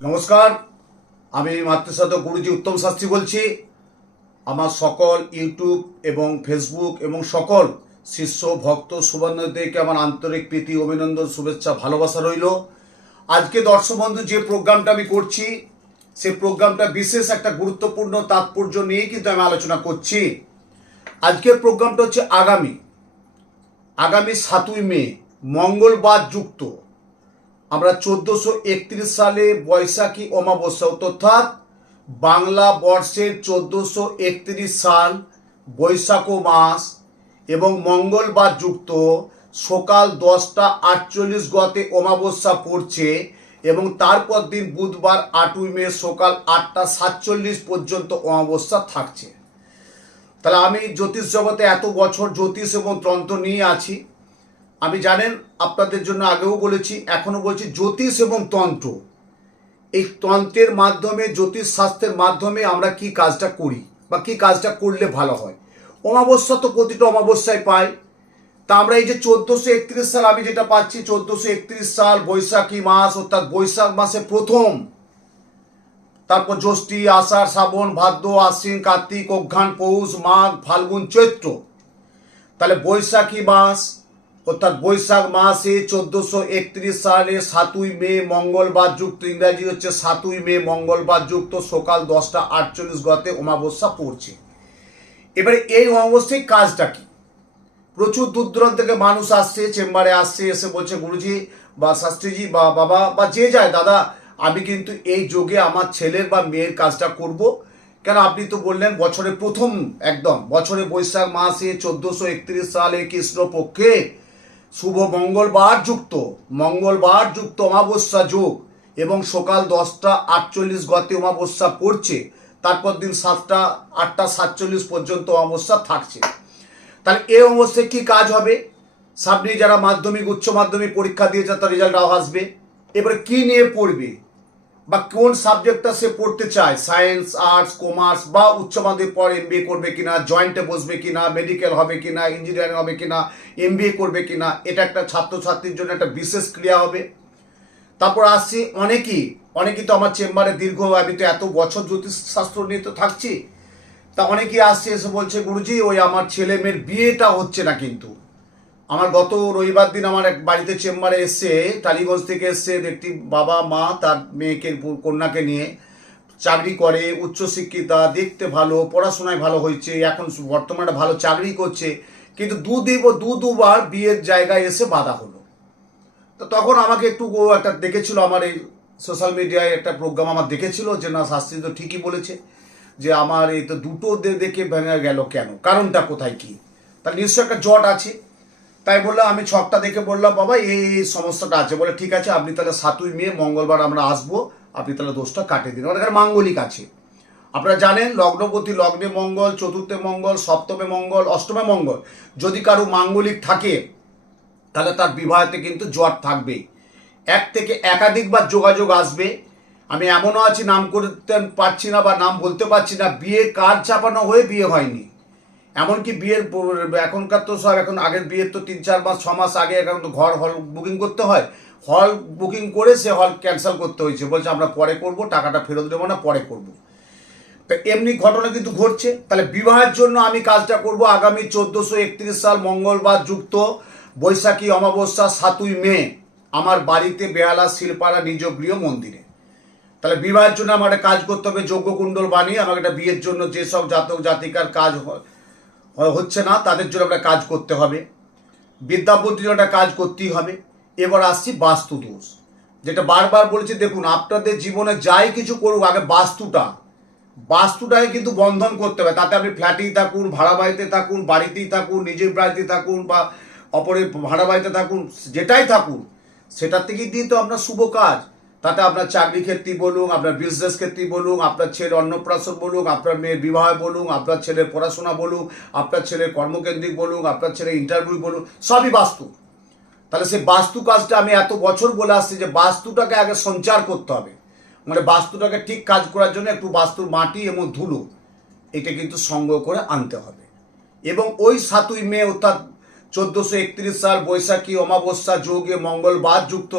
নমস্কার, আমি মাতৃসাধক গুরুজি উত্তম শাস্ত্রী বলছি। আমার সকল ইউটিউব এবং ফেসবুক এবং সকল শিষ্য ভক্ত সুবর্ণদেরকে আমার আন্তরিক প্রীতি, অভিনন্দন, শুভেচ্ছা, ভালোবাসা রইল। আজকে দর্শক বন্ধু যে প্রোগ্রামটা আমি করছি, সেই প্রোগ্রামটা বিশেষ একটা গুরুত্বপূর্ণ তাৎপর্য নিয়ে কিন্তু আমি আলোচনা করছি। আজকের প্রোগ্রামটা হচ্ছে আগামী 7ই মে মঙ্গলবার যুক্ত আমরা 1431 সালে বৈশাখী অমাবস্যা অর্থাৎ বাংলা বর্ষের 1431 সাল বৈশাখ মাস এবং মঙ্গলবার যুক্ত সকাল 10:48 গতে অমাবস্যা পড়ছে এবং তারপর দিন বুধবার 8ই মে সকাল 8:47 পর্যন্ত অমাবস্যা থাকছে। তাহলে আমি জ্যোতিষ জগতে এত বছর জ্যোতিষ এবং তন্ত্র নিয়ে আছি। আমি জানেন আপনাদের জন্য আগেও বলেছি, এখনও বলছি, জ্যোতিষ এবং তন্ত্র, এই তন্ত্রের মাধ্যমে, জ্যোতিষ শাস্ত্রের মাধ্যমে আমরা কি কাজটা করি বা কি কাজটা করলে ভালো হয়। অমাবস্যা তো প্রতিটা অমাবস্যায় পাই। তা আমরা এই যে 1431 সাল আমি যেটা পাচ্ছি, 1431 সাল বৈশাখী মাস অর্থাৎ বৈশাখ মাসে প্রথম, তারপর জ্যৈষ্ঠী, আষাঢ়, শ্রাবণ, ভাদ্র, আশ্বিন, কার্তিক, অঘ্রাণ, পৌষ, মাঘ, ফাল্গুন, চৈত্র। তাহলে বৈশাখী মাস অর্থাৎ বৈশাখ মাসে 1431 সালে 7ই মে মঙ্গলবার যুক্ত, ইংরাজি হচ্ছে 7ই মে মঙ্গলবার যুক্ত সকাল 10:48 গতে অমাবস্যা পড়ছে। এবারে এই অমাবস্যায় কাজটা কি? প্রচুর দূর দূরান্ত থেকে মানুষ আসছে, চেম্বারে আসছে, এসে বলছে গুরুজি বা শাস্ত্রীজি বা বাবা বা যে যায়, দাদা আমি কিন্তু এই যোগে আমার ছেলের বা মেয়ের কাজটা করব। কেন আপনি তো বললেন বছরে প্রথম, একদম বছরে বৈশাখ মাসে 1431 সালে কৃষ্ণপক্ষে শুভ মঙ্গলবার যুক্ত অমাবস্যা যোগ এবং সকাল 10:48 গতে অমাবস্যা পড়ছে, তারপর দিন 8:47 পর্যন্ত অমাবস্যা থাকছে। তাহলে এই অবস্থায় কি কাজ হবে? সামনে যারা মাধ্যমিক উচ্চ মাধ্যমিক পরীক্ষা দিয়েছে তার রেজাল্টও আসবে। এবারে কি নিয়ে পড়বে বা কোন সাবজেক্টটা সে পড়তে চায়, সায়েন্স, আর্টস, কমার্স বা উচ্চ মাধ্যমিক পর এমবিএ করবে কিনা, জয়েন্টে বসবে কিনা, মেডিকেল হবে কিনা, ইঞ্জিনিয়ারিং হবে কিনা, এমবিএ করবে কিনা, এটা একটা ছাত্রছাত্রীর জন্য একটা বিশেষ ক্রিয়া হবে। তারপর আসছি অনেকেই তো আমার চেম্বারে দীর্ঘ, আমি তো এত বছর জ্যোতিষশাস্ত্র নিয়ে তো থাকছি, তা অনেকেই আসছে এসে বলছে গুরুজি ওই আমার ছেলে মেয়ের বিয়েটা হচ্ছে না। কিন্তু আমার গত রবিবার দিন আমার এক বাড়িতে চেম্বারে এসছে, টালিগঞ্জ থেকে এসছে একটি বাবা মা তার মেয়েকে, কন্যাকে নিয়ে, চাকরি করে, উচ্চশিক্ষিতা, দেখতে ভালো, পড়াশোনায় ভালো হয়েছে, এখন বর্তমানে ভালো চাকরি করছে, কিন্তু দুবার বিয়ের জায়গায় এসে বাধা হলো। তো তখন আমাকে একটু একটা দেখেছিল, আমার এই সোশ্যাল মিডিয়ায় একটা প্রোগ্রাম আমার দেখেছিল যে না শাস্ত্রী তো ঠিকই বলেছে যে আমার এই তো দুটো দেখে ভেঙে গেল, কেন, কারণটা কোথায়, কি, তার নিশ্চয় একটা জট আছে। তাই বললাম, আমি ছকটা দেখে বললাম বাবা এই সমস্যাটা আছে। বলে ঠিক আছে, আপনি তাহলে 7ই মে মঙ্গলবার আমরা আসবো, আপনি তাহলে দোষটা কাটিয়ে দিন। আমাদের মাঙ্গলিক আছে, আপনারা জানেন, লগ্নপতি লগ্নে মঙ্গল, চতুর্থে মঙ্গল, সপ্তমে মঙ্গল, অষ্টমে মঙ্গল। যদি কারো মাঙ্গলিক থাকে তাহলে তার বিবাহতে কিন্তু জট থাকবেই, এক থেকে একাধিকবার যোগাযোগ আসবে। আমি এমনও আছি নাম করতে পারছি না বা নাম বলতে পারছি না, বিয়ে কার্ড চাপানো হয়ে বিয়ে হয়নি। এমনকি বিয়ের এখনকার তো সব, এখন আগের বিয়ের তো 3-4 মাস 6 মাস আগে এখন তো হল বুকিং করতে হয়, হল বুকিং করে সে হল ক্যান্সেল করতে হয়েছে, বলছে আমরা পরে করব, টাকাটা ফেরত দেবো না, পরে করব। তো এমনি ঘটনা কিন্তু ঘটছে। তাহলে বিবাহের জন্য আমি কাজটা করব আগামী 1431 সাল মঙ্গলবার যুক্ত বৈশাখী অমাবস্যা 7ই মে আমার বাড়িতে বেহালা শিলপাড়া নিজ গৃহ মন্দিরে। তাহলে বিবাহের জন্য আমার একটা কাজ করতে হবে, যজ্ঞকুণ্ডল বানিয়ে আমাকে একটা বিয়ের জন্য যেসব জাতক জাতিকার কাজ হচ্ছে না তাদের জন্য একটা কাজ করতে হবে, বিদ্যাবুদ্ধির জন্য একটা কাজ করতেই হবে। এবার আসছি বাস্তু দোষ, যেটা বারবার বলেছি। দেখুন, আপনাদের জীবনে যাই কিছু করুক, আগে বাস্তুটাকে কিন্তু বন্ধন করতে হবে। তাতে আপনি ফ্ল্যাটেই থাকুন, ভাড়া বাড়িতে থাকুন, বাড়িতেই থাকুন, নিজের বাড়িতে থাকুন বা অপরের ভাড়া বাড়িতে থাকুন, যেটাই থাকুন সেটার থেকেই দিয়ে তো আপনার শুভ কাজ। তাতে আপনার চাকরি ক্ষেত্রে বলুন, আপনার বিজনেস ক্ষেত্রে বলুন, আপনার ছেলের অন্নপ্রাশন বলুন, আপনার মেয়ের বিবাহ বলুন, আপনার ছেলের পড়াশোনা বলুন, আপনার ছেলের কর্মকেন্দ্রিক বলুন, আপনার ছেলের ইন্টারভিউ বলুন, সবই বাস্তু। তাহলে সেই বাস্তু কাজটা আমি এত বছর বলে আসছি যে বাস্তুটাকে আগে সঞ্চার করতে হবে, মানে বাস্তুটাকে ঠিক কাজ করার জন্য একটু বাস্তুর মাটি এবং ধুলো এটা কিন্তু সংগ্রহ করে আনতে হবে। এবং ওই 7ই মে অর্থাৎ 1431 সাল বৈশাখী অমাবস্যা যোগে মঙ্গলবার যুক্ত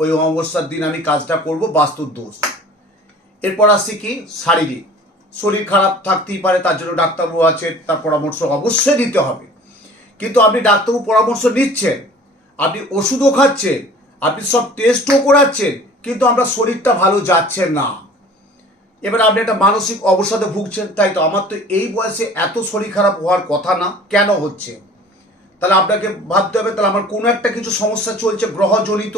ওই অমাবস্যার দিন আমি কাজটা করব, বাস্তুর দোষ। এরপর আসছি কি শারীরিক, শরীর খারাপ থাকতেই পারে, তার জন্য ডাক্তারবাবু আছে, তার পরামর্শ অবশ্যই নিতে হবে। কিন্তু আপনি ডাক্তারবাবু পরামর্শ নিচ্ছেন, আপনি ওষুধও খাচ্ছেন, আপনি সব টেস্টও করাচ্ছেন, কিন্তু আমরা শরীরটা ভালো যাচ্ছে না। এবার আপনি একটা মানসিক অবসাদে ভুগছেন, তাই তো আমার তো এই বয়সে এত শরীর খারাপ হওয়ার কথা না, কেন হচ্ছে? তাহলে আপনাকে ভাবতে হবে, তাহলে আমার কোনো একটা কিছু সমস্যা চলছে গ্রহজনিত,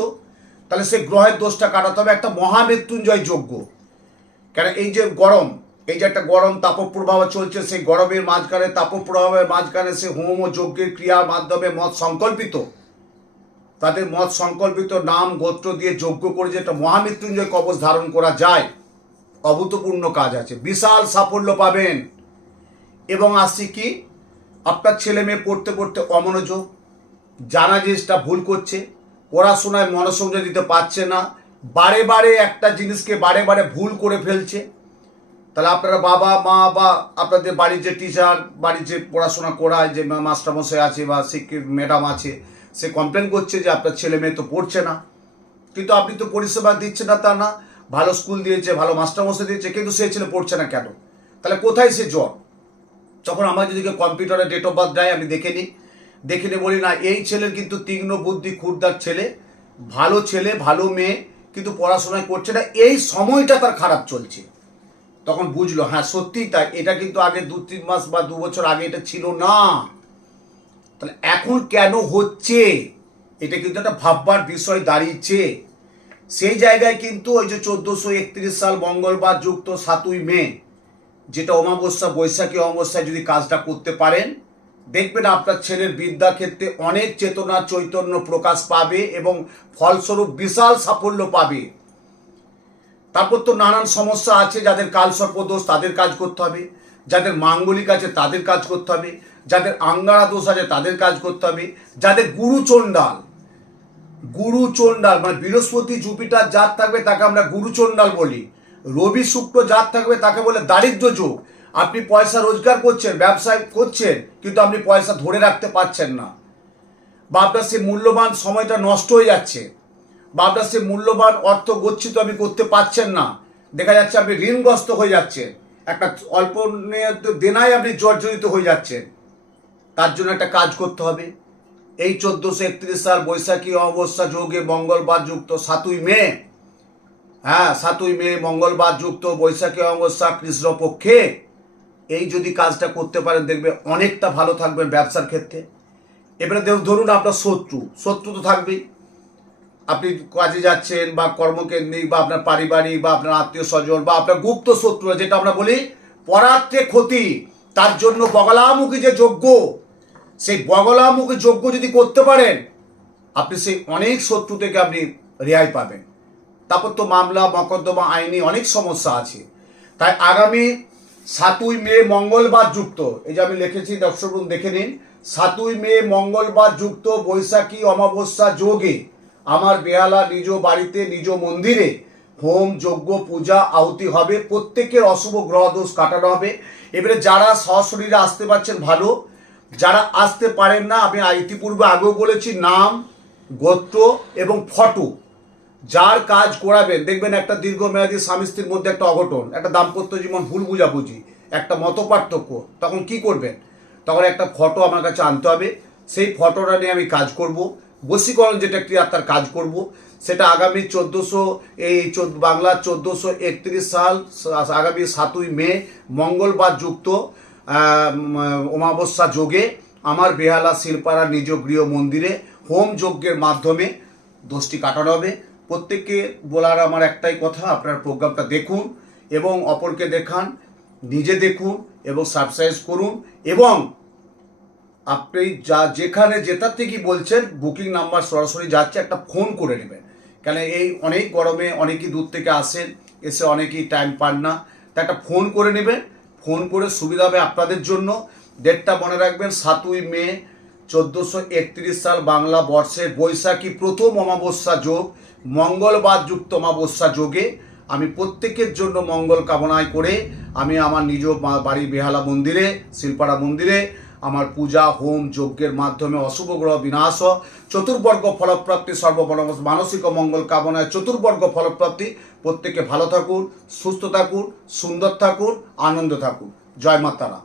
তাহলে সেই গ্রহের দোষটা কাটাতে হবে একটা মহামৃত্যুঞ্জয় যজ্ঞ। কেন এই যে গরম, এই যে একটা গরম তাপপ্রবাহ চলছে, সেই গরমের মাঝখানে তাপপ্রবাহের মাঝখানে সে হোম ও যজ্ঞের ক্রিয়ার মাধ্যমে মত সংকল্পিত, তাদের মত সংকল্পিত নাম গোত্র দিয়ে যজ্ঞ করে যে একটা মহামৃত্যুঞ্জয় কবচ ধারণ করা যায়, অভূতপূর্ণ কাজ আছে, বিশাল সাফল্য পাবেন। এবং আসছি কি আপনার ছেলে মেয়ে পড়তে পড়তে অমনোযোগ, জানা জিনিসটা ভুল করছে, পড়াশোনায় মনোসংযোগ দিতে পারছে না, বারে বারে একটা জিনিসকে বারে বারে ভুল করে ফেলছে। তাহলে আপনারা বাবা মা বা আপনাদের বাড়ির যে টিচার, বাড়ির যে পড়াশোনা করায় যে মাস্টারমশাই আছে বা শিক্ষক ম্যাডাম আছে, সে কমপ্লেন করছে যে আপনার ছেলে মেয়ে তো পড়ছে না। কিন্তু আপনি তো পরিষেবা দিচ্ছেন না তা না, ভালো স্কুল দিয়েছে, ভালো মাস্টারমশাই দিয়েছে, কিন্তু সেই ছেলে পড়ছে না কেন? তাহলে কোথায় সে জ্বর? যখন আমার যদি কম্পিউটারে ডেট অফ বার্থ দেয় আমি দেখে নিই বলি না এই ছেলের কিন্তু তীক্ষ্ণ বুদ্ধি, ক্ষুদ্রার ছেলে, ভালো ছেলে, ভালো মেয়ে, কিন্তু পড়াশোনায় করছে না, এই সময়টা তার খারাপ চলছে। তখন বুঝলো হ্যাঁ সত্যিই তাই, এটা কিন্তু আগে 2-3 মাস বা 2 বছর আগে এটা ছিল না। তাহলে এখন কেন হচ্ছে, এটা কিন্তু একটা ভাববার বিষয় দাঁড়িয়েছে। সেই জায়গায় কিন্তু ওই যে 1431 সাল মঙ্গলবার যুক্ত 7ই মে, যেটা অমাবস্যা, বৈশাখী অমাবস্যায় যদি কাজটা করতে পারেন, দেখবেন আপনার ছেলের বিদ্যা ক্ষেত্রে অনেক চেতনা চৈতন্য প্রকাশ পাবে এবং ফলস্বরূপ বিশাল সাফল্য পাবে। তারপর তো নানান সমস্যা আছে, যাদের কালসর্পদোষ তাদের কাজ করতে হবে, যাদের মাঙ্গলিক আছে তাদের কাজ করতে হবে, যাদের আঙ্গারা দোষ আছে তাদের কাজ করতে হবে, যাদের গুরুচণ্ডাল মানে বৃহস্পতি জুপিটার জাত থাকবে তাকে আমরা গুরুচণ্ডাল বলি, রবি শুক্র জাত থাকবে তাকে বলে দারিদ্র যোগ। আপনি পয়সা রোজগার করছেন, ব্যবসায় করছেন, কিন্তু আপনি পয়সা ধরে রাখতে পারছেন না, বা আপনার সে মূল্যবান সময়টা নষ্ট হয়ে যাচ্ছে, বা আপনার সে মূল্যবান অর্থ গচ্ছিত আপনি করতে পারছেন না, দেখা যাচ্ছে আপনি ঋণগ্রস্ত হয়ে যাচ্ছেন, একটা অল্প দেনায় আপনি জর্জরিত হয়ে যাচ্ছেন। তার জন্য একটা কাজ করতে হবে। এই 1431 সাল বৈশাখী অমাবস্যা যোগে মঙ্গলবার যুক্ত 7ই মে, হ্যাঁ 7ই মে মঙ্গলবার যুক্ত বৈশাখী অমাবস্যা কৃষ্ণপক্ষে, এই যদি কাজটা করতে পারেন দেখবে অনেকটা ভালো থাকবেন ব্যবসার ক্ষেত্রে। এবারে ধরুন আপনার শত্রু তো থাকবেই, আপনি কাজে যাচ্ছেন বা কর্মকেন্দ্রিক বা আপনার পারিবারিক বা আপনার আত্মীয় স্বজন বা আপনার গুপ্ত শত্রু, যেটা আমরা বলি পরাত্রে ক্ষতি, তার জন্য বগলামুখী যে যজ্ঞ, সেই বগলামুখী যজ্ঞ যদি করতে পারেন আপনি সেই অনেক শত্রু থেকে আপনি রেহাই পাবেন। তারপর তো মামলা মকদ্দমা আইনি অনেক সমস্যা আছে। তাই আগামী 7ই মে মঙ্গলবার যুক্ত, এই যে আমি লিখেছি দর্শক দেখে নিন, 7ই মে মঙ্গলবার যুক্ত বৈশাখী অমাবস্যা যোগে আমার বেহালা নিজ বাড়িতে নিজ মন্দিরে হোম যজ্ঞ পূজা আহুতি হবে, প্রত্যেকের অশুভ গ্রহ দোষ কাটানো হবে। এবারে যারা সশরীরে আসতে পারছেন ভালো, যারা আসতে পারেন না, আমি ইতিপূর্বে আগেও বলেছি, নাম গোত্র এবং ফটো, যার কাজ করাবেন দেখবেন একটা দীর্ঘমেয়াদী স্বামী স্ত্রীর মধ্যে একটা অঘটন, একটা দাম্পত্য জীবন ভুল বুঝাবুঝি, একটা মতপার্থক্য, তখন কি করবেন? তখন একটা ফটো আমার কাছে আনতে হবে, সেই ফটোটা নিয়ে আমি কাজ করব, বশীকরণ যেটা ক্রিয়া তার কাজ করব। সেটা আগামী বাংলা 1431 সাল আগামী 7ই মে মঙ্গলবার যুক্ত অমাবস্যা যোগে আমার বেহালা শিলপাড়া নিজ গৃহ মন্দিরে হোম যজ্ঞের মাধ্যমে দোষটি কাটানো হবে। প্রত্যেককে বলার আমার একটাই কথা, আপনার প্রোগ্রামটা দেখুন এবং অপরকে দেখান, নিজে দেখুন এবং সাবস্ক্রাইব করুন, এবং আপনি যেখানে যেটার থেকে বলছেন বুকিং নাম্বার সরাসরি যাচ্ছে, একটা ফোন করে নেবেন। কেন এই অনেক গরমে অনেকেই দূর থেকে আসেন, এসে অনেকেই টাইম পান না, তা একটা ফোন করে নেবেন, ফোন করে সুবিধা হবে আপনাদের জন্য। ডেটটা মনে রাখবেন 7ই মে 1431 সাল বাংলা বর্ষের বৈশাখী প্রথম অমাবস্যা যোগ, মঙ্গলবার যুক্ত অমাবস্যা যোগে আমি প্রত্যেকের জন্য মঙ্গল কামনায় করে আমি আমার নিজ বাড়ি বেহালা মন্দিরে শিলপাড়া মন্দিরে আমার পূজা হোম যজ্ঞের মাধ্যমে অশুভ গ্রহ বিনাশ, চতুর্বর্গ ফলপ্রাপ্তি, মানসিক মঙ্গল কামনায় চতুর্বর্গ ফলপ্রাপ্তি। প্রত্যেকে ভালো থাকুন, সুস্থ থাকুন, সুন্দর থাকুন, আনন্দ থাকুন। জয় মাতারা।